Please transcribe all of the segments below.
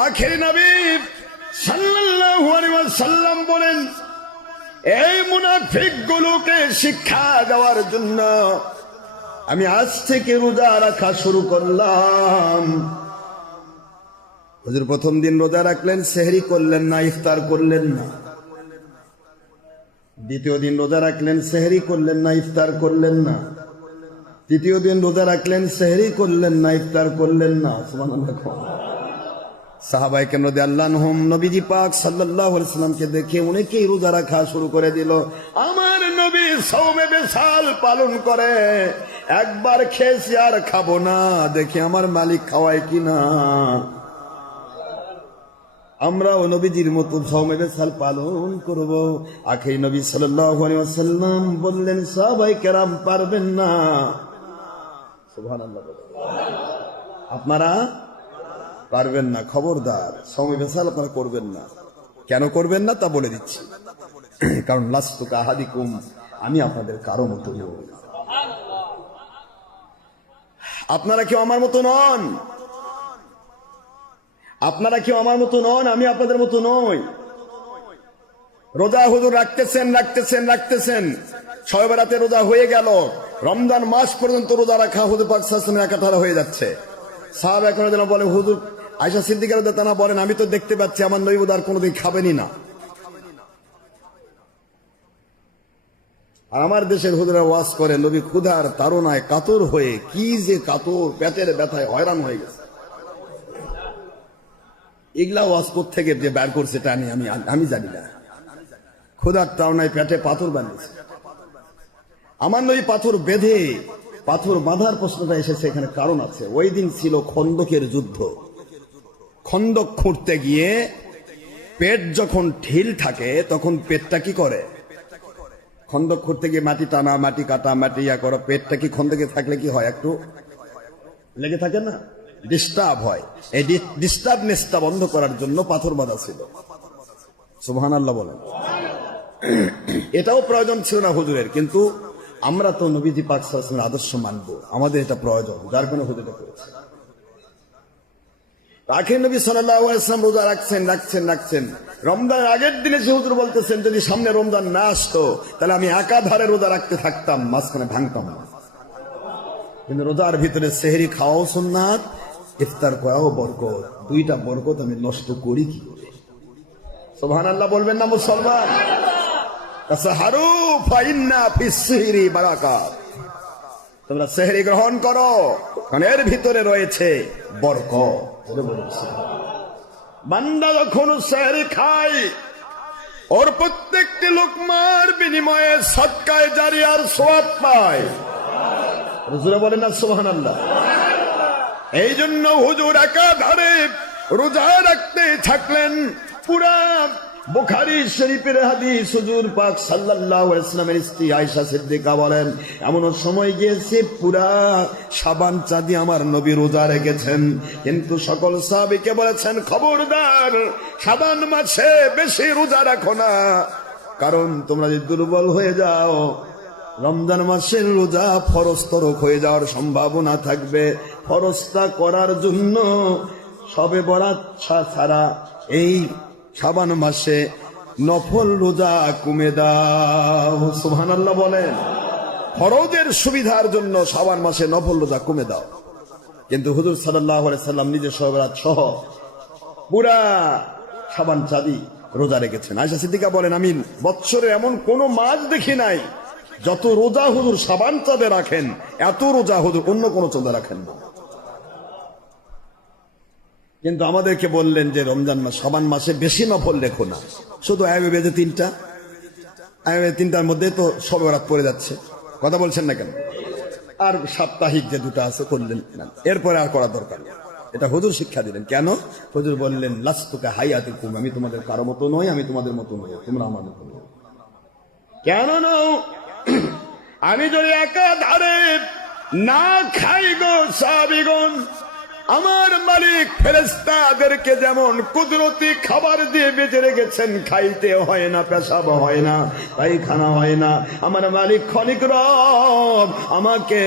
আখেরি নবী সাল্লাল্লাহু আলাইহি ওয়াসাল্লাম বলেন, এই মুনাফিক গুলোকে শিক্ষা দেওয়ার জন্য আমি আজ থেকে রোজা রাখা শুরু করলাম। হুজুর প্রথম দিন রোজা রাখলেন, সেহরি করলেন না, ইফতার করলেন না। দ্বিতীয় দিন রোজা রাখলেন, সেহরি করলেন না, ইফতার করলেন না। তৃতীয় দিন রোজা রাখলেন, সেহরি করলেন না, ইফতার করলেন না। সুবহানাল্লাহ। সাহাবায়ে কেরাম রাদিয়াল্লাহু আনহুম নবীজি পাক সাল্লাল্লাহু আলাইহি ওয়াসাল্লামকে দেখে অনেকেই রোজা রাখা শুরু করে দিল। আমার নবী সওমে বিসাল পালন করে, একবার খেয়েছি আর খাবো না, দেখি আমার মালিক খাওয়ায় কিনা। আমরাও নবীজির মতো সওমে বিসাল পালন করব। আখেরি নবী সাল্লাল্লাহু আলাইহি ওয়াসাল্লাম বললেন, সাহাবায়ে কেরাম পারবেন না। সুবহানাল্লাহ। আপনারা পারবেন না, খবরদার সওমে বিসাল আপনারা করবেন না। কেন করবেন না তা বলে দিচ্ছি। কারণ লাস্তু কাহাদিকুম, আমি আপনাদের কারো মতো নই। আপনারা কেউ আমার মতো নন, আপনারা কেউ আমার মতো নন, আমি আপনাদের মতো নই। রোজা হুজুর রাখতেছেন রাখতেছেন রাখতেছেন, 6 বেলাতে রোজা হয়ে গেল। রমজান মাস পর্যন্ত রোজা রাখা হুজুর পাক সাল্লাল্লাহু আলাইহি ওয়াসাল্লামের একাধারে হয়ে যাচ্ছে। সাহাবা একরাম বলে, হুজুর আয়েশা সিদ্দিকা রাদিয়াল্লাহু আনহা বলেন, আমি তো দেখতে পাচ্ছি আমার নবী আর কোনোদিন খাবেনই না। আর আমার দেশের হুজুরা ওয়াজ করে, নবী ক্ষুধার তাড়নায় কাতর হয়ে, কি যে কাতর, পেটের ব্যথায় হয়রান হয়ে গেছে। এগুলা ওয়াজ থেকে যে বের করছে এটা আমি জানি না। ক্ষুধার তাড়নায় পেটে পাথর বাঁধেছে। আমার নবী পাথর বেঁধে, পাথর বাঁধার প্রশ্নটা এসেছে, এখানে কারণ আছে। ওই দিন ছিল খন্দকের যুদ্ধ। খন্দক খুঁড়তে গিয়ে পেট যখন ঢিল থাকে তখন পেটটা কি করে? খন্দক খুঁড়তে গিয়ে মাটি টানা, মাটি কাটা, মাটি ইয়া করা, পেটটা কি খন্দকে থাকলে কি হয়? একটু লেগে থাকে না, ডিস্টার্ব হয়। এই ডিস্টার্বনেসটা বন্ধ করার জন্য পাথর বাঁধা ছিল। সুবহানাল্লাহ বলেন। এটাও প্রয়োজন ছিল না হুজুরের, কিন্তু আমরা তো নবীজি পাক সাল্লাল্লাহু আলাইহি ওয়াসাল্লামের আদর্শ মানব, আমাদের এটা প্রয়োজন, যার কারণে হুজুর এটা করেছে। আখেরি নবী সাল্লাল্লাহু আলাইহি ওয়াসাল্লাম রোজা রাখছেন। রমজানের আগের দিনে যে হুজুর বলতেছেন, যদি সামনে রমজান না আসতো তাহলে আমি একাধারে রোজা রাখতে থাকতাম, মাঝখানে ভাঙতাম না। কিন্তু রোজার ভিতরে সেহরি খাওয়াও সুন্নাত, ইফতার করাও বরকত। দুইটা বরকত আমি নষ্ট করি কি করে? সুবহানাল্লাহ বলবেন না মুসলমান? তাসাহারু ফাইন্না ফিস সিহরি বারাকাত। তোমরা সেহরি গ্রহণ করো, কারণ এর ভিতরে রয়েছে বরকত। বান্দা যখন সেহরি খায়, ওর প্রত্যেকটি লোকমার বিনিময়ে সদকায়ে জারিয়ার সওয়াব পায়। হুজুর বলেন না সুবহানাল্লাহ। এই জন্য হুজুর একাধারে রোজা রাখতে থাকলেন। পুরা বুখারী শরীফের হাদিস, হুজুর পাক সাল্লাল্লাহু আলাইহি ওয়াসাল্লামের স্ত্রী আয়েশা সিদ্দিকা বলেন, এমন সময় গিয়েছে পুরা শাবান চাঁদি আমার নবী রোজা রেখেছেন। কিন্তু সকল সাহাবীকে বলেছেন, খবরদার শাবান মাসে বেশি রোজা রাখো না, কারণ তোমরা যদি দুর্বল হয়ে যাও রমজান মাসের রোজা ফরজ তরক হয়ে যাওয়ার সম্ভাবনা থাকবে। ফরজটা করার জন্য শবে বরাত ছাড়া এই শাবান মাসে নফল রোজা কমে দাও। সুবহানাল্লাহ বলেন। ফরজের সুবিধার জন্য শাবান মাসে নফল রোজা কমে দাও। কিন্তু হুজুর সাল্লাল্লাহু আলাইহি সাল্লাম নিজে শবে বরাত সহ পুরা শাবান চাঁদি রোজা রেখেছেন। আয়েশা সিদ্দিকা বলেন, আমি বৎসরে এমন কোন মাস দেখি নাই যত রোজা হুজুর শাবান চাঁদে রাখেন, এত রোজা হুজুর অন্য কোন চাঁদে রাখেন না। কিন্তু আমাদেরকে বললেন যে রমজান মাস শাবান মাসে বেশি নফল রেখো না, শুধু আয়াবে যে তিনটার মধ্যে তো শবে বরাত পড়ে যাচ্ছে, কথা বলছেন না কেন? আর সাপ্তাহিক যে দুটো আছে করলেন না, এরপরে আর করা দরকার নেই। এটা হুজুর শিক্ষা দিলেন। কেন? হুজুর বললেন, লাস্তুকা হায়াতিকুম, আমি তোমাদের কারো মতো নই, আমি তোমাদের মতো নই, তোমরা আমার মতো নও। কেন নও? আমি যদি একাধারে না খাই গো সাহাবীগণ, আমার মালিক ফেরেশতাদেরকে যেমন কুদরতি খাবার দিয়ে বেঁচে রেখেছেন, খাইতে হয় না, পেশাব হয় না, পায়খানা হয় না, আমার মালিক খনিক রব আমাকে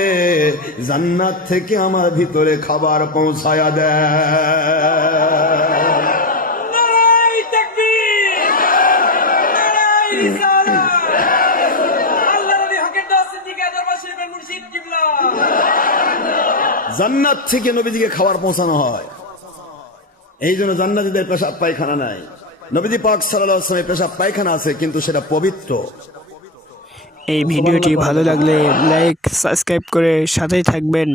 জান্নাত থেকে আমার ভিতরে খাবার পৌঁছায়া দেয়। আল্লাহ নবী হকের দোয়া সিদ্দিক দরবার শরীফের মুর্শিদ কিবলা। জান্নাত থেকে নবীজিকে খাবার পৌঁছানো হয়। এই জন্য জান্নাতীদের পেশাব পায়খানা নাই। নবীজি পাক সাল্লাল্লাহু আলাইহি ওয়াসাল্লামের পেশাব পায়খানা আছে, কিন্তু সেটা পবিত্র। এই ভিডিওটি ভালো লাগলে লাইক সাবস্ক্রাইব করে সাথেই থাকবেন।